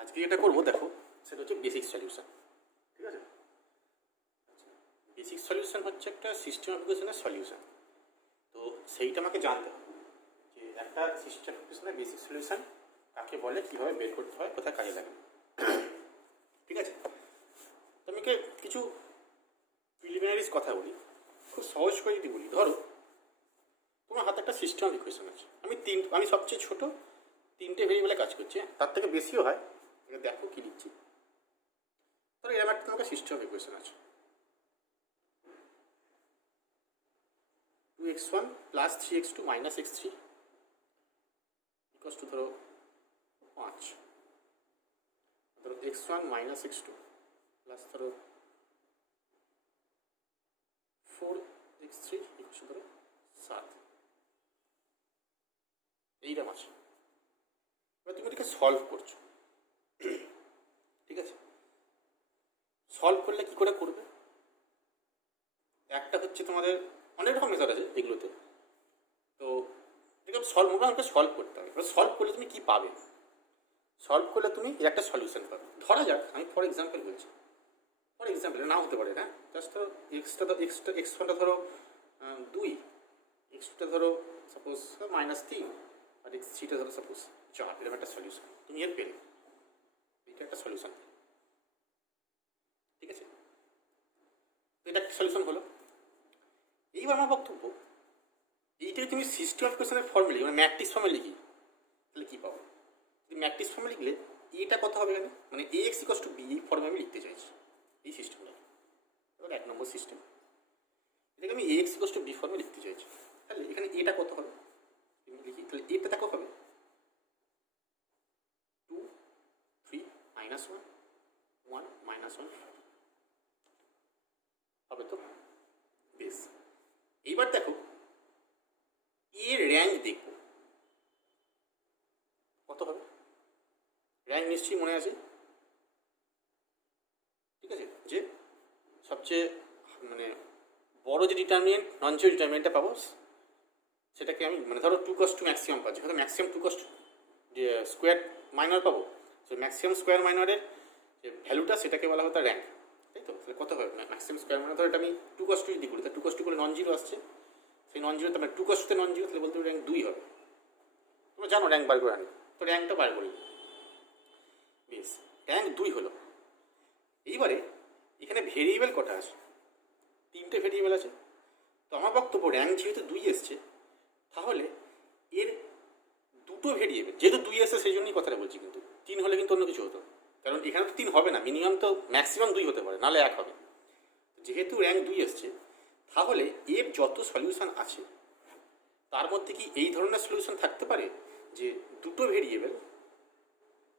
আজকে যেটা করবো দেখো সেটা হচ্ছে বেসিক সলিউশন। ঠিক আছে, বেসিক সলিউশন হচ্ছে একটা সিস্টেম অফ ইকুয়েশনের সলিউশন। তো সেইটা আমাকে জানতে হবে যে একটা সিস্টেম অফ ইকুয়েশনের বেসিক সলিউশন কাকে বলে, কীভাবে বের করতে হয়, কোথায় কাজে লাগে। ঠিক আছে, তো আমি কিছু প্রিলিমিনারিজ কথা বলি, খুব সহজ করে যদি বলি। ধরো তোমার হাতে একটা সিস্টেম অফ ইকুয়েশন আছে, আমি সবচেয়ে ছোটো 3টে ভেরিয়েবলে কাজ করছি, তার থেকে বেশিও হয়। দেখো কী লিখছি। ধরো এরকম একটা তোমাকে সিস্টেম অফ ইকুয়েশন আছে, 2x1 plus 3x2 minus x3 equals to ধরো 5। ধরো x1 মাইনাস x2 প্লাস ধরো 4x3 ইকুয়ালস টু ধরো 7। এইরকম আছে। এবার তুমি এটাকে সলভ করছো। ঠিক আছে, সলভ করলে কী করে করবে? একটা হচ্ছে তোমাদের অনেক রকম মেথড আছে এগুলোতে। তো এরকম আমাকে সলভ করতে হবে। এবার সলভ করলে তুমি কী পাবে? সলভ করলে তুমি এর একটা সলিউশন পাবে। ধরা যাক আমি ফর এক্সাম্পল বলছি, ফর এক্সাম্পল নাও হতে পারে, হ্যাঁ, জাস্ট ধরো x1টা ধরো 2, x2টা ধরো সাপোজ -3, আর x3টা ধরো সাপোজ 4। এরকম একটা সলিউশন তুমি এর পেলে, এটা একটা সলিউশন। ঠিক আছে, এটা একটা সলিউশন হলো। এইবার আমার বক্তব্য, এইটাকে তুমি সিস্টেম অফ ইকুয়েশনের ফর্মে লিখি, মানে ম্যাট্রিক্স ফর্মে লিখি, তাহলে কী পাবো? যদি ম্যাট্রিক্স ফর্মে লিখলে এটা কত হবে এখানে, মানে ax ইকুয়ালস টু b, এই ফর্মে আমি লিখতে চাইছি এই সিস্টেমটা। এবার 1 নম্বর সিস্টেম, এটাকে আমি ax ইকুয়ালস টু b ফর্মে লিখতে চাইছি। তাহলে এখানে এটা কত হবে লিখি, তাহলে এটা দেখো হবে 2 3 -1 1 -1 হবে তো বেশ। এইবার দেখো এর র্যাঙ্ক দেখব কত হবে। র্যাঙ্ক নিশ্চয়ই মনে আছে, ঠিক আছে, যে সবচেয়ে মানে বড় যে ডিটারমিনেন্ট, নন জিরো ডিটারমিনেন্টটা পাবো সেটাকে আমি, মানে ধরো 2 cos 2 ম্যাক্সিমাম পাচ্ছি, হয়তো ম্যাক্সিমাম 2 cos স্কোয়ার মাইনর পাবো। সো ম্যাক্সিমাম স্কোয়ার মাইনরের যে ভ্যালুটা সেটাকে বলা হতো র্যাঙ্ক, তাই তো? তাহলে কত হবে ম্যাক্সিমাম স্কোয়ার মাইনর? ধরো এটা আমি 2 cos 2 যদি করি, তাহলে 2 cos 2 করে নন জিরো আসছে, সেই নন জিরো, তারপরে 2 cos 2 তে নন জিরো, তাহলে বলতে র্যাঙ্ক 2 হবে। তোমরা জানো র্যাঙ্ক বার করে আনি, তো র্যাঙ্কটা বার করি। বেশ, র্যাঙ্ক 2 হলো। এইবারে এখানে ভেরিয়েবল কটা আছে? 3টে ভেরিয়েবল আছে। তো আমার বক্তব্য, র্যাঙ্ক যেহেতু 2 এসছে, তাহলে এর দুটো ভেরিয়েবল, যেহেতু 2 এসছে সেই জন্যই কথাটা বলছি, কিন্তু 3 হলে কিন্তু অন্য কিছু হতো, কারণ এখানে তো 3 হবে না, মিনিমাম তো ম্যাক্সিমাম 2 হতে পারে, নাহলে 1 হবে। যেহেতু র্যাঙ্ক 2 এসছে, তাহলে এর যত সলিউশন আছে তার মধ্যে কি এই ধরনের সলিউশন থাকতে পারে যে দুটো ভেরিয়েবল,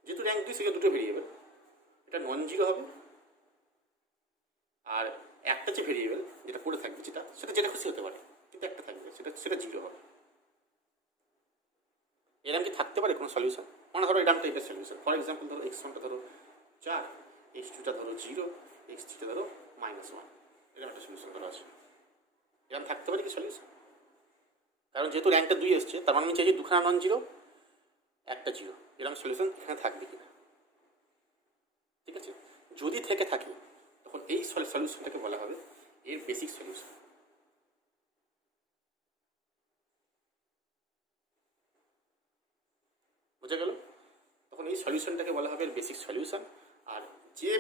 যেহেতু র্যাঙ্ক 2 সেখানে দুটো ভেরিয়েবল, এটা নন জিরো হবে, আর একটা যে ভেরিয়েবল যেটা পড়ে থাকবে, সেটা খুশি হতে পারে, কিন্তু একটা থাকবে, সেটা জিরো হবে। এরকম কি থাকতে পারে কোনো সলিউশন? মানে ধরো এরকম টাইপের সলিউশন, ফর এক্সাম্পল ধরো x1টা ধরো 4, x2টা ধরো 0, x3টা ধরো -1, এরকম একটা সলিউশন করা আছে। এরকম থাকতে পারে কি সলিউশন? কারণ যেহেতু র্যাঙ্কটা 2 এসছে, তার মানে আমি চাইছি দুখানা নন জিরো, একটা জিরো, এরকম সলিউশন এখানে থাকবে কিনা। ঠিক আছে, যদি থেকে থাকে তখন এই সলিউশনটাকে বলা হবে এর বেসিক সলিউশন। বোঝা গেল? তখন এই সলিউশনটাকে বলা হবে এর বেসিক সলিউশন। আর যে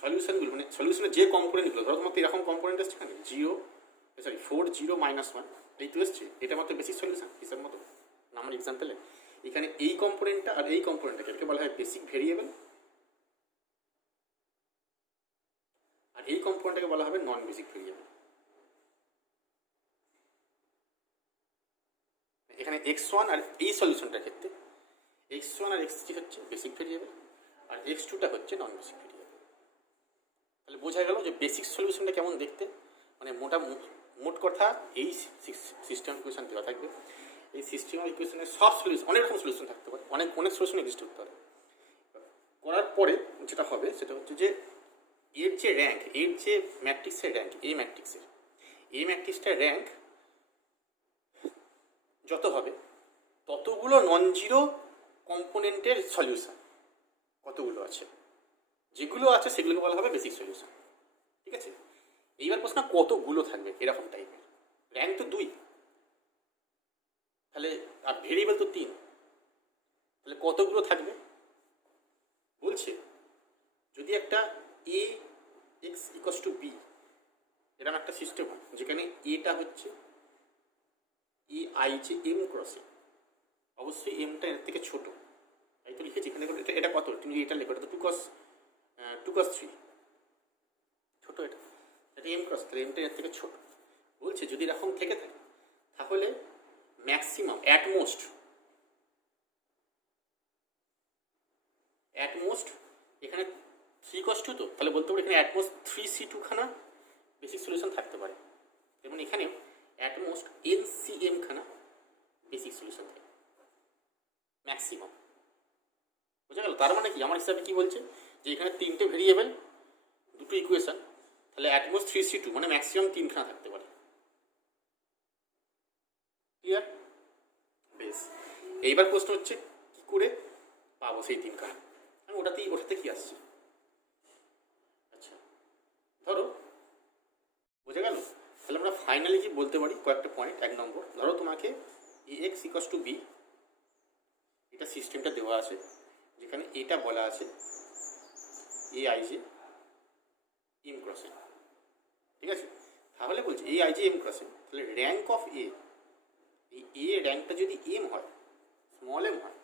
সলিউশনগুলো, মানে সলিউশনের যে কম্পোনেন্টগুলো, ধরো তোমার এরকম কম্পোনেন্ট এসছে এখানে 4 0 -1, এই তো এসছে, এটা মাত্র বেসিক সলিউশন হিসাব মতো না আমার এক্সাম্পলে। এখানে এই কম্পোনেন্টটা আর এই কম্পোনেন্টটাকে এটাকে বলা হয় বেসিক ভেরিয়েবল, আর এই কম্পোনেন্টটাকে বলা হবে নন বেসিক ভেরিয়েবল। এখানে x1 আর এই সলিউশনটার ক্ষেত্রে x1 আর x3 হচ্ছে বেসিক ভেরিয়েবল, আর x2টা হচ্ছে নন বেসিক ভেরিয়েবল। তাহলে বোঝা গেল যে বেসিক সলিউশনটা কেমন দেখতে। মানে মোট কথা এই সিস্টেম ইকুয়েশন দেওয়া থাকবে। এই সিস্টেম ইকুয়েশনের সব সলিউশন, অনেক রকম সলিউশন থাকতে পারে, অনেক সলিউশন এক্সিস্ট করতে পারে। করার পরে যেটা হবে সেটা হচ্ছে যে এর যে র্যাঙ্ক, এর যে ম্যাট্রিক্সের র্যাঙ্ক, এই ম্যাট্রিক্সটার র্যাঙ্ক যত হবে ততগুলো নন জিরো কম্পোনেন্টের সলিউশন। কতগুলো আছে, যেগুলো আছে সেগুলোকে বলা হবে বেসিক সলিউশন। ঠিক আছে, এইবার প্রশ্ন কতগুলো থাকবে এরকম টাইপের। র্যাঙ্ক তো 2, তাহলে আর ভেরিয়েবল তো 3, তাহলে কতগুলো থাকবে বলছে। যদি একটা এ এক্স ইকুয়ালস টু বি এরকম একটা সিস্টেম হয়, যেখানে এটা হচ্ছে এ আই যে এম ক্রসে, অবশ্যই এমটা এর থেকে ছোট, তাই তো লিখেছি এখানে। এটা কত, তুমি এটা লেখো, এটা তো 2 cos 3, ছোট এটা এম ক্রস, তাহলে এমটা এর থেকে ছোট। বলছে যদি এরকম থেকে থাকে তাহলে ম্যাক্সিমাম অ্যাটমোস্ট এখানে 3 cos 2, তো তাহলে বলতে পারি এখানে অ্যাটমোস্ট 3c2 খানা বেসিক সলিউশন থাকতে পারে, এবং এখানেও অ্যাটমোস্ট LCM খানা বেসিক সলিউশন থাকে ম্যাক্সিমাম। বোঝা গেল? তার মানে কি আমার হিসাবে কি বলছে, যে এখানে 3টে ভেরিয়েবল, 2টো ইকুয়েশন, তাহলে অ্যাটমোস্ট 3c2 মানে ম্যাক্সিমাম 3 খানা থাকতে পারে। ক্লিয়ার? বেশ, এইবার প্রশ্ন হচ্ছে কি করে পাবো সেই 3 খানা। আমি ওটাতে কি আসছে, আচ্ছা ধরো, বোঝা গেল? তাহলে আমরা ফাইনালি কি বলতে পারি কয়েকটা পয়েন্ট। 1 নম্বর, ধরো তোমাকে ax ইকুয়ালস টু বি, এটা সিস্টেমটা দেওয়া আছে, যেখানে এটা বলা আছে A I J M crossing. ঠিক আছে, তাহলে বলছে A I J M crossing, তাহলে র্যাঙ্ক অফ এ, এই এ র্যাঙ্কটা যদি এম হয়, স্মল এম হয়,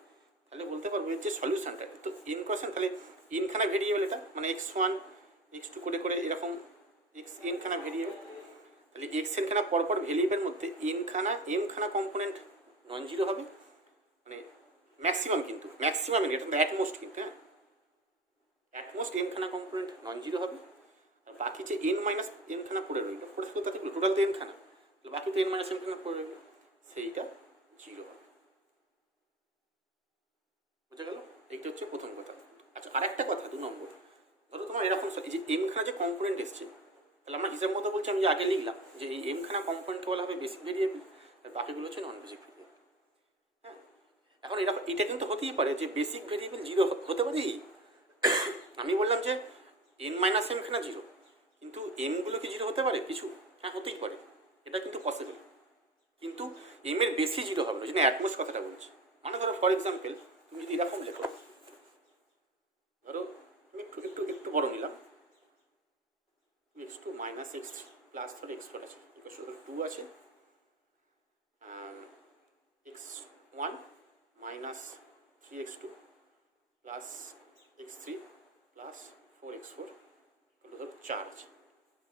তাহলে বলতে পারবো এর যে সলিউশনটা তো এন ক্রসিং, তাহলে এনখানা ভেরিয়েবল, এটা মানে x1 x2 করে করে এরকম এক্স এনখানা ভেরিয়েবল, তাহলে এক্স এনখানা পরপর ভেরিয়েবলের মধ্যে এমখানা কম্পোনেন্ট নন জিরো হবে, মানে ম্যাক্সিমাম, কিন্তু ম্যাক্সিমাম এটা তো অ্যাটমোস্ট, কিন্তু হ্যাঁ অ্যাটমোস্ট এমখানা কম্পোনেন্ট নন জিরো হবে, আর বাকি যে এন মাইনাস এনখানা পড়ে রইল, পড়ে থাকলে তাতে টোটাল তো এনখানা, তাহলে বাকি তো এন মাইনাস এনখানা পড়ে রইল, সেইটা জিরো হবে। বোঝা গেল? এইটা হচ্ছে প্রথম কথা। আচ্ছা, আরেকটা কথা 2 নম্বর, ধরো তোমার এরকম এই যে এমখানা যে কম্পোনেন্ট এসছে, তাহলে আমরা হিসাব মতো বলছি, আমি যে আগে লিখলাম যে এই এমখানা কম্পোনেন্টকে বলা হবে বেসিক ভেরিয়েবল, আর বাকিগুলো হচ্ছে নন বেসিক ভেরিয়েবল। হ্যাঁ, এখন এটা কিন্তু হতেই পারে যে বেসিক ভেরিয়েবল জিরো হতে পারে। আমি বললাম যে এন মাইনাস এমখানা জিরো, কিন্তু এমগুলো কি জিরো হতে পারে কিছু? হ্যাঁ, হতেই পারে, এটা কিন্তু পসিবল, কিন্তু এম এর বেশি জিরো হবে না, যেটা অ্যাটমোস্ট কথাটা বলছি। মানে ধরো ফর এক্সাম্পল তুমি যদি এরকম লেখো, ধরো আমি একটু বড় নিলাম, x2 মাইনাস x3 প্লাস ধরো x4 আছে, ইকুয়াল টু 2 আছে, x1 minus 3x2 plus x3 plus 4x4 ধরো 4 আছে।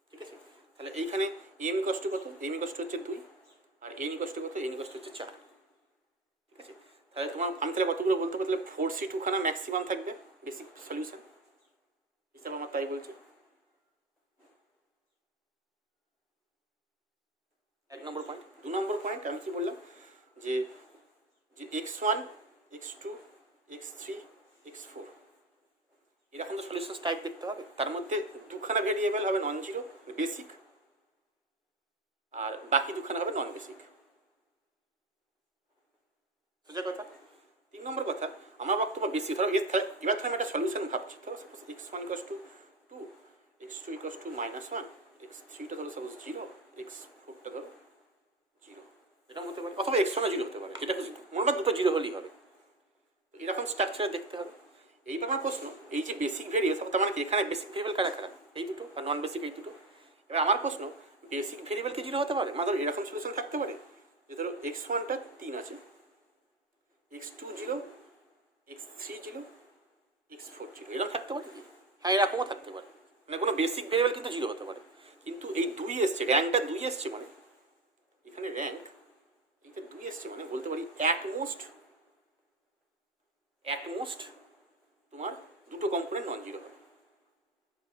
ঠিক আছে, তাহলে এইখানে এম ইকুয়াল টু কত, এম ইকুয়াল টু হচ্ছে 2, আর এন ইকুয়াল টু কত, এন ইকুয়াল টু হচ্ছে 4। ঠিক আছে, তাহলে আমি তাহলে কতগুলো বলতে পারি, তাহলে 4c2 খানা ম্যাক্সিমাম থাকবে বেসিক সলিউশন হিসাবে, আমার তাই বলছে। 1 নম্বর পয়েন্ট। 2 নম্বর পয়েন্ট আমি কি বললাম, যে x1 x2 x3 x4 এরকম তো সলিউশন টাইপ দেখতে হবে, তার মধ্যে 2খানা ভেরিয়েবল হবে নন জিরো বেসিক, আর বাকি 2খানা হবে নন বেসিক। সোজা কথা। 3 নম্বর কথা, আমার বক্তব্য বেশি, ধরো এবার ধরো আমি একটা সলিউশন ভাবছি, ধরো suppose x1 equal to 2, x2 equal to -1, x3টা ধরো সাপোজ 0, x4টা ধরো 0, এটা হতে পারে, অথবা x1 জিরো হতে পারে, যেটা খুশি, মোটমাট দুটো জিরো হলেই হবে। তো এরকম স্ট্রাকচারে দেখতে হবে। এইবার আমার প্রশ্ন, এই যে বেসিক ভেরিয়েবল, তার মানে কি এখানে বেসিক ভেরিয়েবল কারা, এই দুটো, আর নন বেসিক এই দুটো। এবার আমার প্রশ্ন, বেসিক ভেরিয়েবল কি জিরো হতে পারে? মানে ধরো এরকম সলিউশন থাকতে পারে যে ধরো x1টা 3 আছে, x2 0, x3 0, x4 0, এরকম থাকতে পারে কি? হ্যাঁ, এরকমও থাকতে পারে, মানে কোনো বেসিক ভেরিয়েবল কিন্তু জিরো হতে পারে, কিন্তু এই 2 এসছে, র্যাঙ্কটা 2 এসছে, মানে এখানে র্যাঙ্ক এইটা 2 এসছে, মানে বলতে পারি অ্যাটমোস্ট তোমার দুটো কম্পোনেন্ট নন জিরো হবে।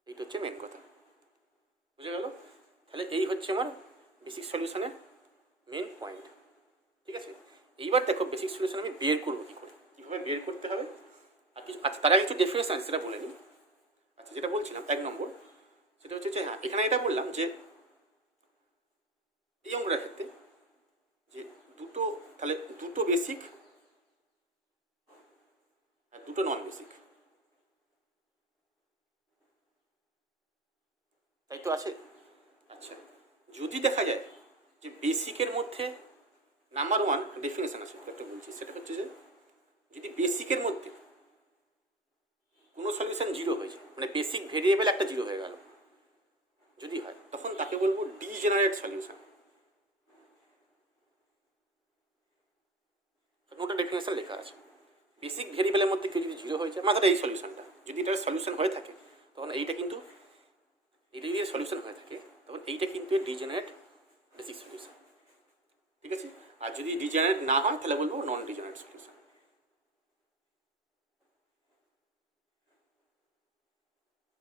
এইটা হচ্ছে মেন কথা। বুঝে গেল? তাহলে এই হচ্ছে আমার বেসিক সলিউশনের মেন পয়েন্ট। ঠিক আছে, এইবার দেখো বেসিক সলিউশন আমি বের করবো কী করে, কীভাবে বের করতে হবে আর কিছু। আচ্ছা, তার আগে কিছু ডেফিনেশন আছে সেটা বলে নিই। আচ্ছা, যেটা বলছিলাম 1 নম্বর, সেটা হচ্ছে যে হ্যাঁ, এখানে এটা বললাম যে এই অঙ্কটার ক্ষেত্রে যে দুটো বেসিক আর দুটো নন বেসিক, তাই তো আছে। আচ্ছা, যদি দেখা যায় যে বেসিকের মধ্যে নাম্বার ওয়ান ডেফিনেশন আছে একটা বলছি, সেটা হচ্ছে যে যদি বেসিকের মধ্যে কোনো সলিউশন জিরো হয়েছে, মানে বেসিক ভেরিয়েবল একটা জিরো হয়ে গেল যদি হয়, তখন তাকে বলবো ডিজেনারেট সলিউশন। ওটা ডেফিনেশন লেখা আছে। বেসিক ভেরিয়েবলের মধ্যে কেউ যদি জিরো হয়ে যায়, মাথাটা এই সলিউশনটা যদি এটার সলিউশন হয়ে থাকে, তখন এইটা কিন্তু এটা যদি সলিউশন হয়ে থাকে, তখন এইটা কিন্তু ডিজেনারেট বেসিক সলিউশন। ঠিক আছে, আর যদি ডিজেনারেট না হয় তাহলে বলবো নন ডিজেনারেট সলিউশন।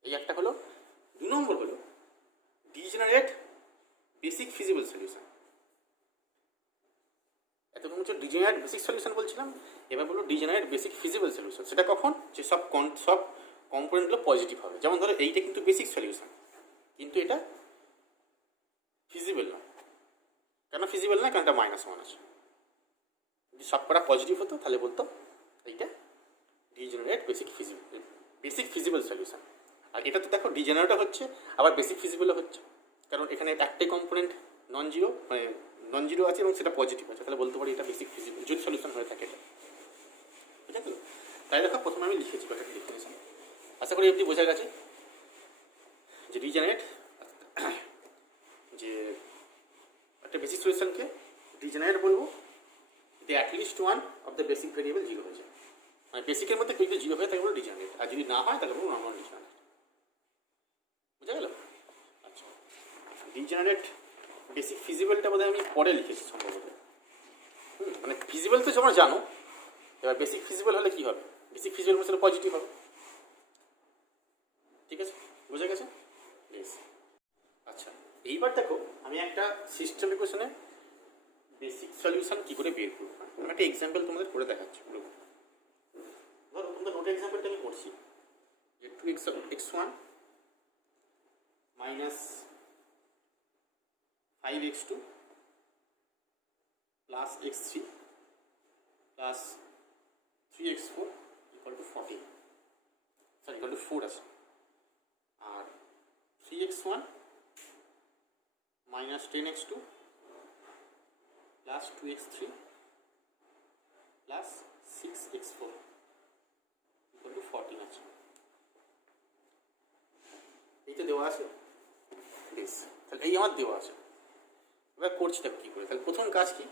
এই একটা হলো। 2 নম্বর হলো ডিজেনারেট বেসিক ফিজিবল সলিউশন। এতক্ষণ হচ্ছে ডিজেনারেট বেসিক সলিউশন বলছিলাম, এবার বলবো ডিজেনারেট বেসিক ফিজিবল সলিউশন। সেটা কখন? যে সব কম্পোনেন্টগুলো পজিটিভ হবে। যেমন ধরো এইটা কিন্তু বেসিক সলিউশন, কিন্তু এটা ফিজিবল নয়। কেন ফিজিবল না? কারণ এটা -1 আছে। যদি সব কটা পজিটিভ হতো তাহলে বলতো এইটা ডিজেনারেট বেসিক ফিজিবল সলিউশন। আর এটা তো দেখো ডিজেনারেটও হচ্ছে আবার বেসিক ফিজিবলও হচ্ছে, কারণ এখানে একটাই কম্পোনেন্ট নন জিরো, মানে নন জিরো আছে এবং সেটা পজিটিভ আছে, তাহলে বলতে পারি এটা বেসিক ফিজিবল যদি সলিউশন হয়ে থাকে এটা। বুঝা গেল? তাই দেখো প্রথমে আমি লিখেছি একটা ডেফিনেশন। আশা করি এমনি বোঝা গেছে যে ডিজেনারেট, যে একটা বেসিক সলিউশনকে ডিজেনারেট বলবো যদি at least one of the basic variable zero হয়ে যায়। মানে বেসিকের মধ্যে কেউ যদি জিরো হয় তাকে বলবো ডিজেনারেট, আর যদি না হয় তাকে বলবো নন ডিজেনারেট। বুঝা গেল? আচ্ছা, ডিজেনারেট বেসিক ফিজিবলটা বোধহয় আমি পরে লিখেছি সম্ভবত। মানে ফিজিবল তো তোমরা জানো, এবার বেসিক ফিজিবল হলে কি হবে? বেসিক ফিজিবল মানে পজিটিভ হবে। ঠিক আছে, বোঝা গেছে? ইয়েস। আচ্ছা, এইবার দেখো আমি একটা সিস্টেম ইকুয়েশনে বেসিক সলিউশন কী করে বের করবো। আমি একটা এক্সাম্পল তোমাদের করে দেখাচ্ছি। ধরো তোমাদের নোট এক্সাম্পলটা আমি করছি যে 2x1 minus 5x2 plus x3 plus 3x4 equal to 14, sorry equal to 4 আছে। আর 3x1 minus 10x2 plus 2x3 plus 6x4 equal to 14 আছে। এইটা দেওয়া আছে বেশ, তাহলে এই আমার দেওয়া আছে। এবার করছি দেখো কী করে। তাহলে প্রথম কাজ কি,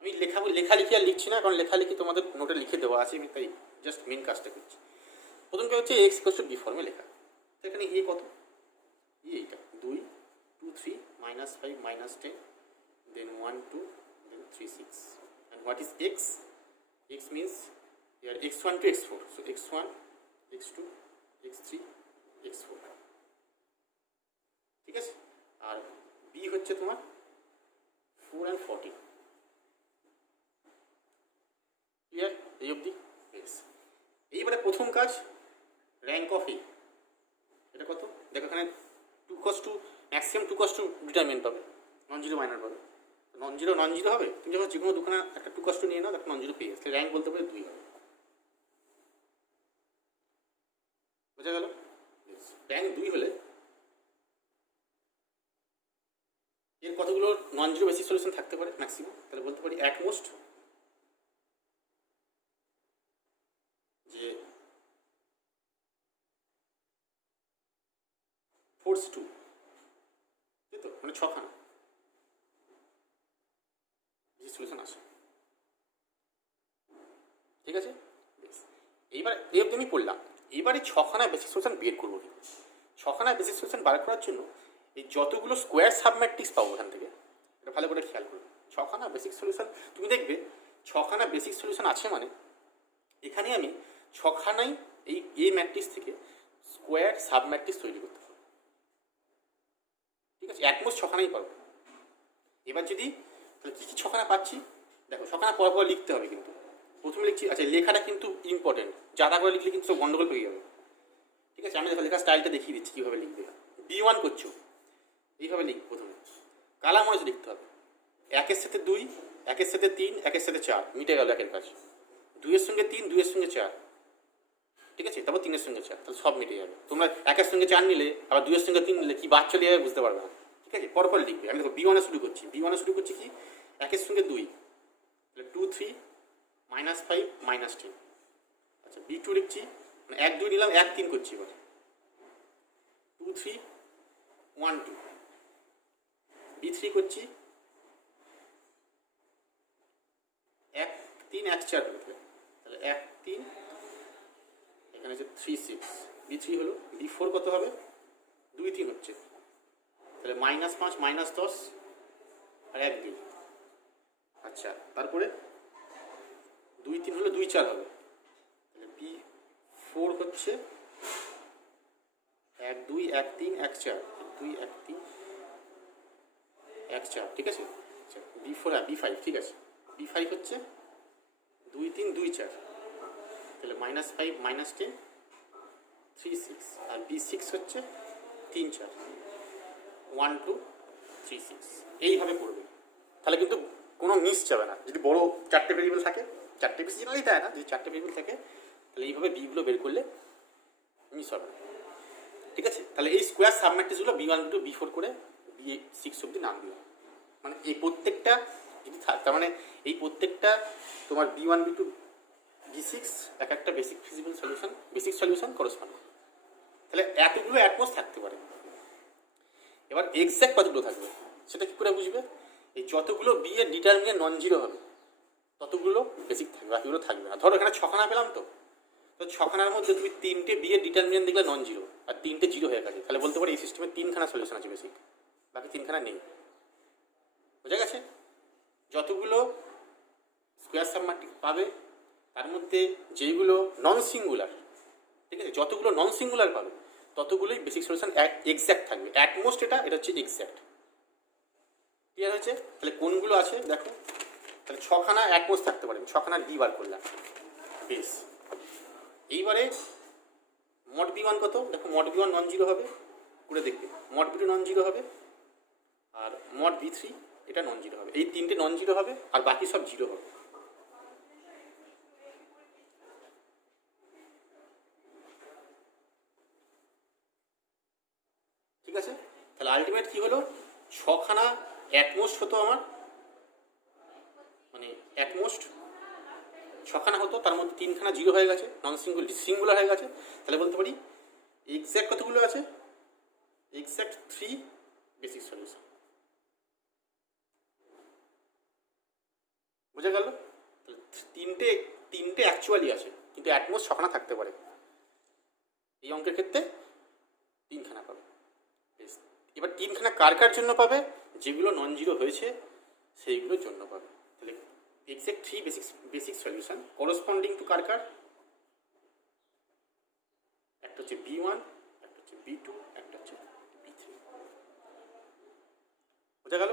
আমি লেখালেখি আর লিখছি না, কারণ লেখালেখি তোমাদের নোটে লিখে দেওয়া আছে, আমি তাই জাস্ট মেন কাজটা করছি। প্রথম কাজ হচ্ছে এক্স ইকুয়াল টু বি ফর্মে লেখা। তো এখানে এ কত? এইটা 2 2 3 -5 -10 then 1 2 then 3 6, and what is x? X means here x1 to x4, so x1 x2 x3 x4, ঠিক আছে। আর বি হচ্ছে তোমার 4 and 14। ক্লিয়ার এই অবধি? বেশ। এইবারে প্রথম কাজ র্যাঙ্ক অফ এ, এটা কত দেখো এখানে 2 cos 2 ম্যাক্সিমাম 2 cos 2 ডিটারমিনেন্ট পাবে, নন জিরো মাইনার পাবে। নন জিরো হবে, তুমি যখন যে কোনো দুখানে একটা 2 cos 2 নিয়ে নাও, তখন নন জিরো পেয়ে যাচ্ছে, র্যাঙ্ক বলতে পারে 2 হবে। বোঝা গেল? র্যাঙ্ক 2 হলে এর কতগুলো নন জিরো বেসিক সলিউশন থাকতে পারে ম্যাক্সিমাম? তাহলে বলতে পারি অ্যাট মোস্ট যে 4/2, তাই তো, মানে 6খানা বেসিক সলিউশন আসে। ঠিক আছে, এইবার এই অবধি আমি পড়লাম। এইবারে 6খানা বেসিক সলিউশন বের করবো। 6খানা বেসিক সলিউশন বার করার জন্য এই যতগুলো স্কোয়ার সাবম্যাট্রিক্স পাবো ওখান থেকে, এটা ভালো করে খেয়াল করবে। 6খানা বেসিক সলিউশন তুমি দেখবে, 6খানা বেসিক সলিউশন আছে মানে এখানে আমি 6খানাই এই এ ম্যাট্রিক্স থেকে স্কোয়ার সাবম্যাট্রিক্স তৈরি করতে পারবো। ঠিক আছে, অ্যাটমোস্ট 6খানাই পাবো। এবার যদি তাহলে কী কী 6খানা পাচ্ছি দেখো, 6খানা পর লিখতে হবে কিন্তু। প্রথমে লিখছি, আচ্ছা লেখাটা কিন্তু ইম্পর্টেন্ট, যারা করে লিখলে কিন্তু সব গন্ডগোল হয়ে যাবে। ঠিক আছে, আমি দেখো লেখার স্টাইলটা দেখিয়ে দিচ্ছি কীভাবে লিখবে। B1 করছো এইভাবে লিখবে, প্রথমে কালা মরিচ লিখতে হবে। 1-এর সাথে 2, 1-এর সাথে 3, 1-এর সাথে 4, মিটে গেল একের কাজ। 2-এর সঙ্গে 3, 2-এর সঙ্গে 4, ঠিক আছে, তারপর 3-এর সঙ্গে 4, তাহলে সব মিটে যাবে। তোমরা 1-এর সঙ্গে 4 নিলে আবার 2-এর সঙ্গে 3 নিলে কি বাদ চলে যাবে বুঝতে পারবে না। ঠিক আছে, পরপর লিখবে। আমি দেখো B1 শুরু করছি, B1 শুরু করছি কি 1-এর সঙ্গে 2, তাহলে 2 3 -5 -10। আচ্ছা B2 লিখছি, মানে 1 2 নিলাম, 1 3 করছি এবার 2 3 1 2। B3 করছি 1 3 1 4 করতে, তাহলে 1 3, এখানে হচ্ছে 3 6। B3 হলো। B4 কত হবে 2 3 হচ্ছে, তাহলে -5 -10 আর 1 2। আচ্ছা তারপরে 2 3 হলো 2 4 হবে, তাহলে B4 হচ্ছে 1 2 1 3 1 4, 2 1 3 1 4। ঠিক আছে, আচ্ছা B4 আর B5 ঠিক আছে। B5 হচ্ছে 2 3 2 4, তাহলে -5 -10 3 6, আর B6 হচ্ছে 3 4 1 2 3 6। এইভাবে করবে, তাহলে কিন্তু কোনো মিস যাবে না। যদি বড় 4টে ভেরিয়েবল থাকে, 4টে বেশি জেনারেলি দেয় না, যদি 4টে ভেরিয়েবল থাকে তাহলে এইভাবে বিগুলো বের করলে মিস হবে না। ঠিক আছে, তাহলে এই স্কোয়ার সাবম্যাট্রিক্সগুলো B1 B2 B4 করে B6 অব্দি নাম দিও। মানে এই প্রত্যেকটা যদি তার মানে এই প্রত্যেকটা তোমার B1 B2 B6 এক একটা basic feasible solution, basic solution correspond. তাহলে এতগুলো অ্যাটমোস থাকতে পারে। এবার এক্স্যাক্ট কতগুলো থাকবে সেটা কী করে বুঝবে? এই যতগুলো বি এর ডিটারমিনেন্ট নন জিরো হবে ততগুলো বেসিক থাকবে, বাকিগুলো থাকবে না। ধরো এখানে 6খানা পেলাম, তো 6খানার মধ্যে তুমি 3টে বি এর ডিটারমিনেন্ট দেখলে নন জিরো আর 3টে জিরো হয়ে গেছে, তাহলে বলতে পারি এই সিস্টেমে 3খানা সলিউশন আছে বেসিক, বাকি 3খানা নেই। বোঝা গেছে? যতগুলো স্কোয়ার সাবম্যাট্রিক্স পাবে তার মধ্যে যেইগুলো নন সিঙ্গুলার, ঠিক আছে, যতগুলো নন সিঙ্গুলার পাবে ততগুলোই বেসিক সলিউশন এক্স্যাক্ট থাকবে। অ্যাটমোস্ট এটা হচ্ছে এক্স্যাক্ট। ক্লিয়ার হয়েছে? তাহলে কোনগুলো আছে দেখো, তাহলে 6খানা অ্যাটমোস্ট থাকতে পারে, 6খানা ডি বার করলাম। বেশ, এইবারে মড B1 কত দেখো, মড B1 নন জিরো হবে করে দেখবে, মড B2 নন জিরো হবে, আর মড B3 এটা নন জিরো হবে। এই 3টে নন জিরো হবে আর বাকি সব জিরো হবে। ঠিক আছে, তাহলে আলটিমেট কি হলো, 6খানা অ্যাটমোস্ট হতো আমার, মানে অ্যাটমোস্ট 6খানা হতো, তার মধ্যে 3খানা জিরো হয়ে গেছে, নন সিঙ্গুলার হয়ে গেছে। তাহলে বলতে পারি এক্স্যাক্ট কতগুলো আছে, এক্স্যাক্ট 3 বেসিক সলিউশন। বোঝা গেল? তাহলে তিনটে অ্যাকচুয়ালি আছে, কিন্তু অ্যাটমোস্ট 6খানা থাকতে পারে। এই অঙ্কের ক্ষেত্রে 3খানা পাবে। বেশ, এবার 3খানা কার কার জন্য পাবে? যেগুলো নন জিরো হয়েছে সেইগুলোর জন্য পাবে। তাহলে exact 3 basic solution corresponding to কার কার? একটা হচ্ছে B1, একটা হচ্ছে B2, একটা হচ্ছে B3। বোঝা গেল?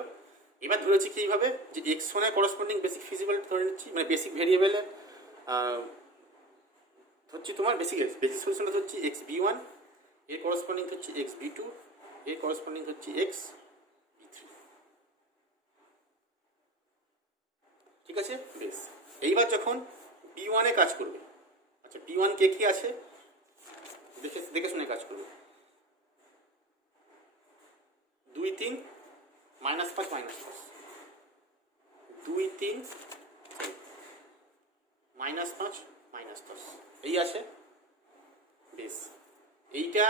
এবার ধরেছি কি এইভাবে যে x1 এর করসপন্ডিং বেসিক ফিজিবল ধরে নিচ্ছি, মানে বেসিক ভেরিয়েবলে হচ্ছে তোমার বেসিক সলিউশনটা হচ্ছে xB1, এর করসপন্ডিং হচ্ছে xB2, এর করসপন্ডিং হচ্ছে xB3। ঠিক আছে, বেশ। এইবার যখন B1 এ কাজ করবে, আচ্ছা B1 কে কি আছে দেখে শুনে কাজ করবে। 2 3 -5 -10, 2 3 -5 -10 এই আছে। বেশ, এইটা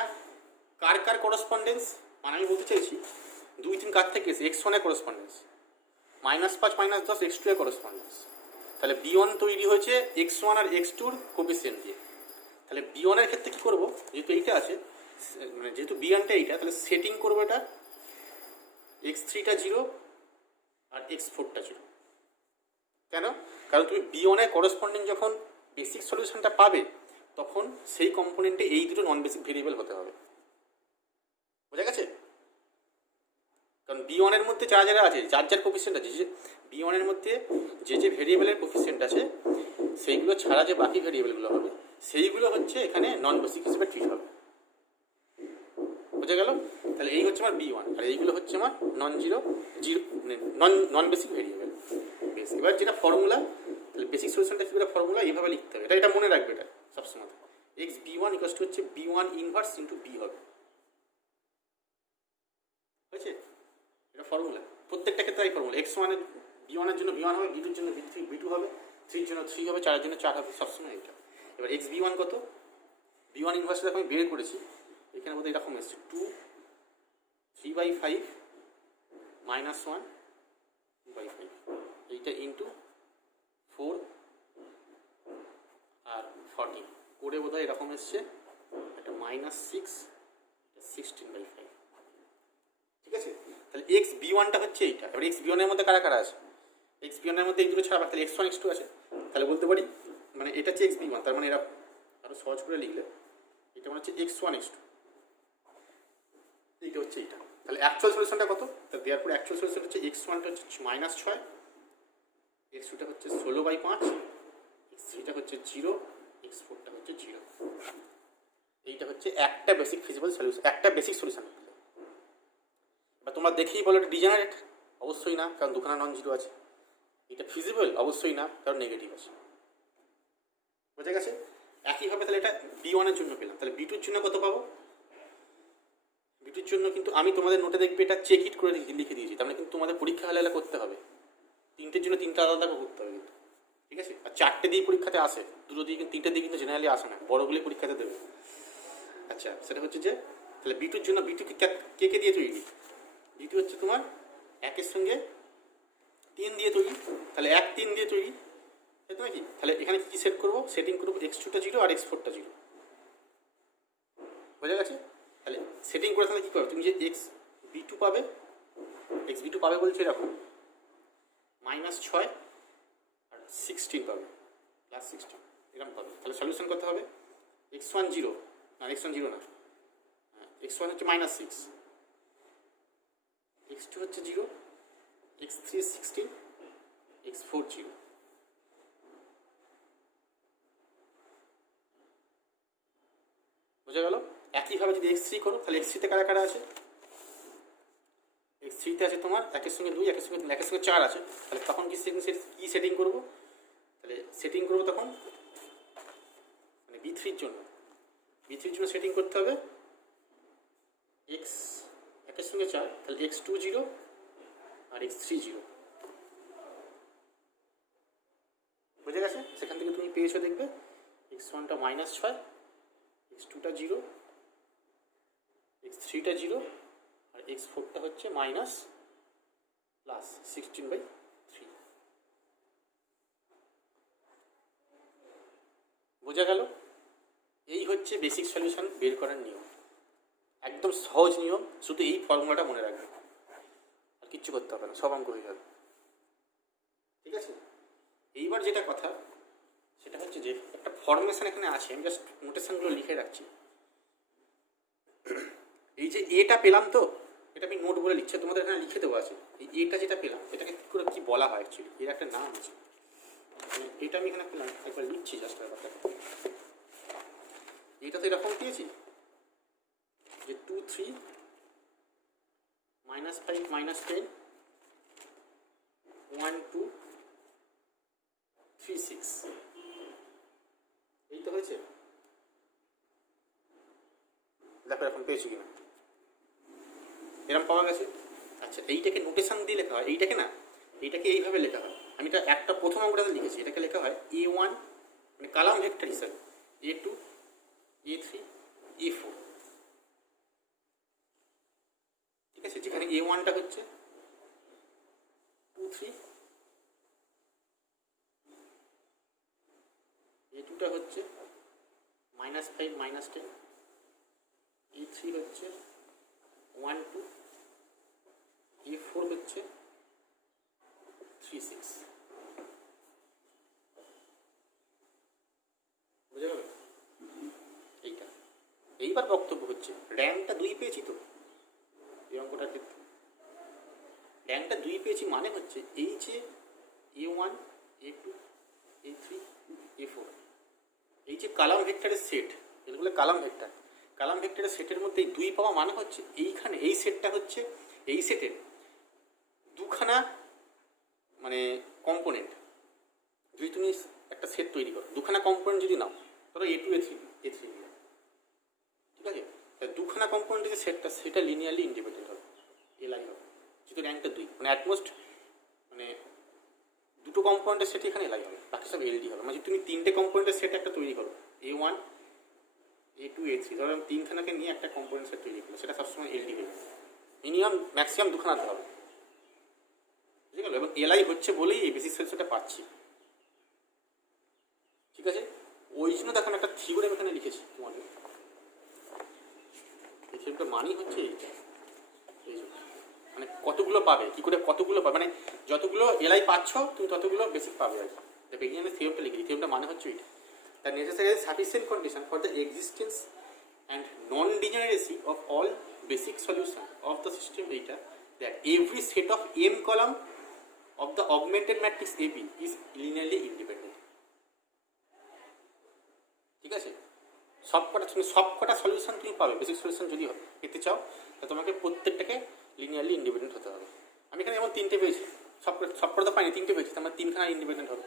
কার কার করসপন্ডেন্স, মানে আমি বলতে চাইছি 2 3 কার থেকে এসে x1 এর করসপন্ডেন্স, -5 -10 x2 এর করসপন্ডেন্স। তাহলে B1 তৈরি হয়েছে x1 আর x2 র কোফিসিয়েন্ট দিয়ে। তাহলে B1 এর ক্ষেত্রে কী করবো, যেহেতু এইটা আছে, মানে যেহেতু B1টা এইটা, তাহলে সেটিং করবো এটা x3টা 0 আর x4টা 0। কেন? কারণ তুমি B1 এর করসপন্ডিং যখন বেসিক সলিউশনটা পাবে তখন সেই কম্পোনেন্টে এই দুটো নন বেসিক ভেরিয়েবল হতে হবে। বোঝা গেছে? কারণ B1 এর মধ্যে যারা যারা আছে, যার যার কোফিসিয়েন্ট আছে, যে B1 এর মধ্যে যে ভেরিয়েবলের কোফিসিয়েন্ট আছে সেইগুলো ছাড়া যে বাকি ভেরিয়েবলগুলো হবে সেইগুলো হচ্ছে এখানে নন বেসিক হিসেবে ট্রিট হবে। বোঝা গেল? তাহলে এই হচ্ছে আমার B1 আর এইগুলো হচ্ছে আমার নন বেসিক ভেরিয়েবল। বেশ, এবার যেটা ফর্মুলা, তাহলে বেসিক সলিউশনটা কী করে ফর্মুলা এইভাবে লিখতে হবে, এটা মনে রাখবে, এটা সবসময় x b one equal to হচ্ছে b one inverse into b হবে, হয়েছে? এটা ফর্মুলা, প্রত্যেকটা ক্ষেত্রে এই ফর্মুলা। এক্স ওয়ানের বি ওয়ানের জন্য বি ওয়ান হবে, বি টুর জন্য বি থ্রি বি টু হবে, থ্রির জন্য থ্রি হবে, চারের জন্য চার হবে, সবসময় এটা। এবার এক্স বি ওয়ান কত? বি ওয়ান ইনভার্স দেখো আমি বের করেছি, এখানে বোধহয় এরকম এসছে 2/3/5 মাইনাস 1/5, এইটা ইন্টু 4 আর 40 করে বোধহয় এরকম এসছে একটা -6, 16/5, ঠিক আছে? তাহলে এক্স বি ওয়ানটা হচ্ছে এইটা। এবার এক্স বি ওয়ানের মধ্যে কারা কারা আছে? এক্স বি ওয়ানের মধ্যে এই দুটো ছাড়া তাহলে এক্স ওয়ান এক্স টু আছে, তাহলে বলতে পারি মানে এটা হচ্ছে এক্স বি ওয়ান, তার মানে এরা আরও সহজ করে লিখলে এটা মানে হচ্ছে এক্স ওয়ান এক্স টু, এইটা হচ্ছে এইটা। তাহলে অ্যাকচুয়াল সলিউশনটা কত? তাহলে দেওয়ার পরে অ্যাকচুয়াল সলিউশন হচ্ছে এক্স ওয়ানটা হচ্ছে -6, এক্স টুটা হচ্ছে 16/5, এক্স থ্রিটা হচ্ছে 0, এক্স ফোরটা হচ্ছে 0। এইটা হচ্ছে একটা বেসিক ফিজিবল সলিউশন, একটা বেসিক সলিউশন। এবার তোমরা দেখেই বলো এটা ডিজেনারেট, অবশ্যই না, কারণ দুখানা নন জিরো আছে। এটা ফিজিবল, অবশ্যই না, কারণ নেগেটিভ আছে। বোঝা গেছে? একইভাবে তাহলে এটা বি ওয়ানের জন্য পেলাম, তাহলে বি টুর জন্য কত পাবো? বি টুর জন্য কিন্তু আমি তোমাদের নোটে দেখবে এটা চেক ইট করে লিখে দিয়েছি, তার মানে কিন্তু তোমাদের পরীক্ষা হলে করতে হবে, তিনটের জন্য তিনটা আলাদা করতে হবে কিন্তু, ঠিক আছে? আর চারটে দিয়ে পরীক্ষাতে আসে, দুটো দিয়ে কিন্তু, তিনটে দিয়ে কিন্তু জেনারেলি আসে না, বড়গুলি পরীক্ষাতে দেবে। আচ্ছা, সেটা হচ্ছে যে তাহলে বি টুর জন্য বি টু কে কে দিয়ে তৈরি? বি টু হচ্ছে তোমার একের সঙ্গে 3 দিয়ে তৈরি, তাহলে 1 3 দিয়ে তৈরি, তাই তো নাকি? তাহলে এখানে কী সেট করবো? সেটিং করবো এক্স টুটা 0 আর এক্স ফোরটা 0। বোঝা গেছে? তাহলে সেটিং করে তাহলে কী করো? তুমি যে এক্স বি টু পাবে, এক্স বি টু পাবে বলছে এরকম -6 আর 16 পাবে, +16 এরকম পাবে। তাহলে সলিউশন করতে হবে এক্স ওয়ান 0, না এক্স ওয়ান 0 না, এক্স ওয়ান হচ্ছে -6, এক্স টু হচ্ছে 0, এক্স থ্রি 16, এক্স ফোর 0। বোঝা গেল? একইভাবে যদি এক্স থ্রি করো, তাহলে এক্স থ্রিতে কারা কারা আছে? এক্স থ্রিতে আছে তোমার একের সঙ্গে 2, একের সঙ্গে 3, একের সঙ্গে 4 আছে। তাহলে তখন কি সেটিং করবো? তাহলে সেটিং করবো তখন মানে বি থ্রির জন্য, বি থ্রির জন্য সেটিং করতে হবে এক্স একের সঙ্গে 4, তাহলে এক্স টু 0 আর এক্স থ্রি 0। বুঝে গেছে? সেখান থেকে তুমি পেয়েছো দেখবে এক্স ওয়ানটা -6, এক্স টুটা 0, এক্স থ্রিটা 0 আর এক্স ফোরটা হচ্ছে -16/3। বোঝা গেল? এই হচ্ছে বেসিক সলিউশন বের করার নিয়ম, একদম সহজ নিয়ম, শুধু এই ফর্মুলাটা মনে রাখবে, আর কিচ্ছু করতে হবে না, সব অঙ্ক হয়ে যাবে, ঠিক আছে? এইবার যেটা কথা সেটা হচ্ছে যে একটা ফর্মেশন এখানে আছে, আমি জাস্ট নোটেশনগুলো লিখে রাখছি। এই যে এটা পেলাম, তো এটা আমি নোট বলে লিখছি, তোমাদের এখানে লিখে দেওয়া আছে। এই এটা যেটা পেলাম এটাকে কী করে কী বলা হয় অ্যাকচুয়ালি, এর একটা নাম আছে, মানে এটা আমি এখানে পেলাম, একবার লিখছি জাস্ট ব্যাপারটা। এটা তো এরকম পেয়েছি যে 2 3 -5 -10 1 2 3 6, এই তো হয়েছে। দেখো এখন পেয়েছি কিনা, এরকম পাওয়া গেছে। আচ্ছা, এইটাকে নোটেশন দিয়ে লেখা হয়, এইটাকে না, এইটাকে এইভাবে লেখা হয়। আমি এটা একটা প্রথম অঙ্কটাতে লিখেছি, এটাকে লেখা হয় A1 মানে কালাম ভেক্টর হিসাবে, A2 A3 A4, ঠিক আছে? যেখানে A1টা হচ্ছে 2 3, A2টা হচ্ছে -5 -10, A3 হচ্ছে 1 2, A4 হচ্ছে 3 6। বুঝে গেল? এইটা এইবার বক্তব্য হচ্ছে র্যাঙ্কটা 2 পেয়েছি, তো এই অঙ্কটার ক্ষেত্রে র্যাঙ্কটা 2 পেয়েছি মানে হচ্ছে এই যে A1 A2 A3 A4, এই যে কালাম ভেক্টরের সেট, এগুলো কালাম ভেক্টর, কালাম ভেক্টরের সেটের মধ্যে এই 2 পাওয়া মানে হচ্ছে এইখানে এই সেটটা হচ্ছে এই সেটের দুখানা মানে কম্পোনেন্ট। যদি তুমি একটা সেট তৈরি করো, দুখানা কম্পোনেন্ট যদি নাও, ধরো A2 A3 দুখানা কম্পোনেন্টের যে সেটটা সেটা লিনিয়ারলি ইন্ডিপেন্ডেন্ট হবে, এলআই হবে, যেহেতু র্যাঙ্কটা 2 মানে অ্যাটমোস্ট মানে দুটো কম্পোনেন্টের সেট এখানে এলআই হবে, বাকি সব এলডি হবে। মানে তুমি 3টে কম্পোনেন্টের সেট একটা তৈরি করো, A1 A2 A3, ধরো আমি 3খানাকে নিয়ে একটা কম্পোনেন্ট সেট তৈরি করলো, সেটা সবসময় এলডি হবে, মিনিমাম ম্যাক্সিমাম দুখানাতে হবে, বুঝে গেল? এবং এলআই হচ্ছে বলেই এই বেসিক সেটটা পাচ্ছি, ঠিক আছে? ওই জন্য দেখো একটা থিওরেম এখানে লিখেছি তোমাদের, এই থিওরেমটা মানেই হচ্ছে এইটা, এই জন্য মানে কতগুলো পাবে, কী করে কতগুলো পাবে, মানে যতগুলো এলআই পাচ্ছ তুমি ততগুলো বেসিক পাবে আর কি। বিজ্ঞানের থিওরেমটা লিখেছি, থিওরেমটা মানে হচ্ছে এইটা, the necessary sufficient condition for the existence and non degeneracy of all basic solution of the system এইটা, that every set of m column of the augmented matrix AB is linearly independent, ঠিক আছে? সবকটা solution তুমি পাবে, basic solution যদি পেতে চাও তাহলে তোমাকে প্রত্যেকটাকে লিনিয়ারলি ইন্ডিপেন্ডেন্ট হতে হবে। আমি এখানে যেমন 3টে পেয়েছি, সবকটা তো পাইনি, 3টে পেয়েছি, আমার 3খানা ইন্ডিপেন্ডেন্ট হবে,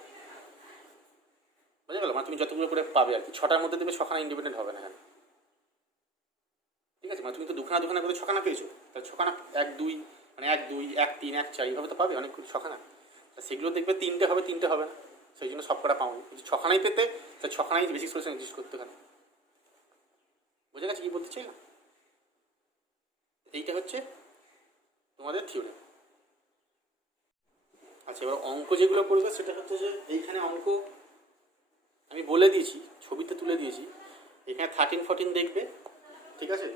বুঝে গেল? মানে তুমি যতগুলো করে পাবে আর কি, 6টার মধ্যে দেবে 6খানা ইন্ডিপেন্ডেন্ট হবে না এখানে, ঠিক আছে? মানে তুমি তো দুখানা করে 6খানা পেয়েছো, তাহলে 6খানা 1 2 মানে 1 2 1 3 1 4 এইভাবে তো পাবে অনেক 6খানা, সেগুলো দেখবে 3টে হবে না, সেই জন্য সবকটা পাওনি, 6খানাই পেতে তাই 6খানাই বেসিক সলিউশন এক্সিস্ট করতে হবে, বুঝে গেছে কি বলতে চাই না? এইটা হচ্ছে তোমাদের থিওরি। আচ্ছা, এবার অঙ্ক যেগুলো করবে সেটা হচ্ছে যে এইখানে অঙ্ক আমি বলে দিয়েছি, ছবিতে তুলে দিয়েছি, এখানে 13 14 দেখবে, ঠিক আছে?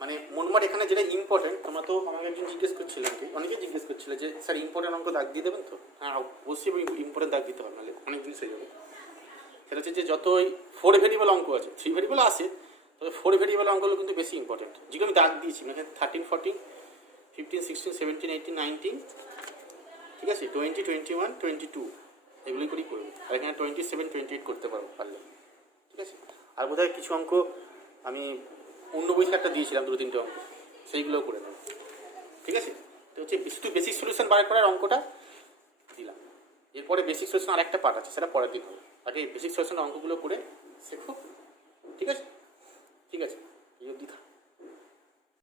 মানে মোটমাট এখানে যেটা ইম্পর্টেন্ট, তোমরা তো আমাকে একজন জিজ্ঞেস করছিলেন, অনেকেই জিজ্ঞেস করছিলে যে স্যার ইম্পর্টেন্ট অঙ্ক দাগ দিয়ে দেবেন তো? হ্যাঁ অবশ্যই ইম্পর্টেন্ট দাগ দিতে হবে, নাহলে অনেক জিনিস হয়ে যাবে। সেটা হচ্ছে যে যত ওই 4 ভেরিয়েবল অঙ্ক আছে, 3 ভেরিয়েবল আসে, তবে 4 ভেরিয়েবল অঙ্কগুলো কিন্তু বেশি ইম্পর্টেন্ট, যেগুলো আমি দাগ দিয়েছি। মানে 13 14 15 16 17 18 19, ঠিক আছে, 20 21 22 এগুলোই করেই করবে, আর এখানে 27 28 করতে পারলে, ঠিক আছে? আর বোধহয় কিছু অঙ্ক আমি অন্য বই একটা দিয়েছিলাম, 2-3টে অঙ্ক, সেইগুলোও করে নেব, ঠিক আছে? তো হচ্ছে শুধু বেসিক সলিউশন বার করার অঙ্কটা দিলাম, এরপরে বেসিক সলিউশন আর একটা পার্ট আছে, সেটা পরের দিন হবে, আগে বেসিক সলিউশন অঙ্কগুলো করে শেখো, ঠিক আছে? ঠিক আছে, এই অবধি থাক।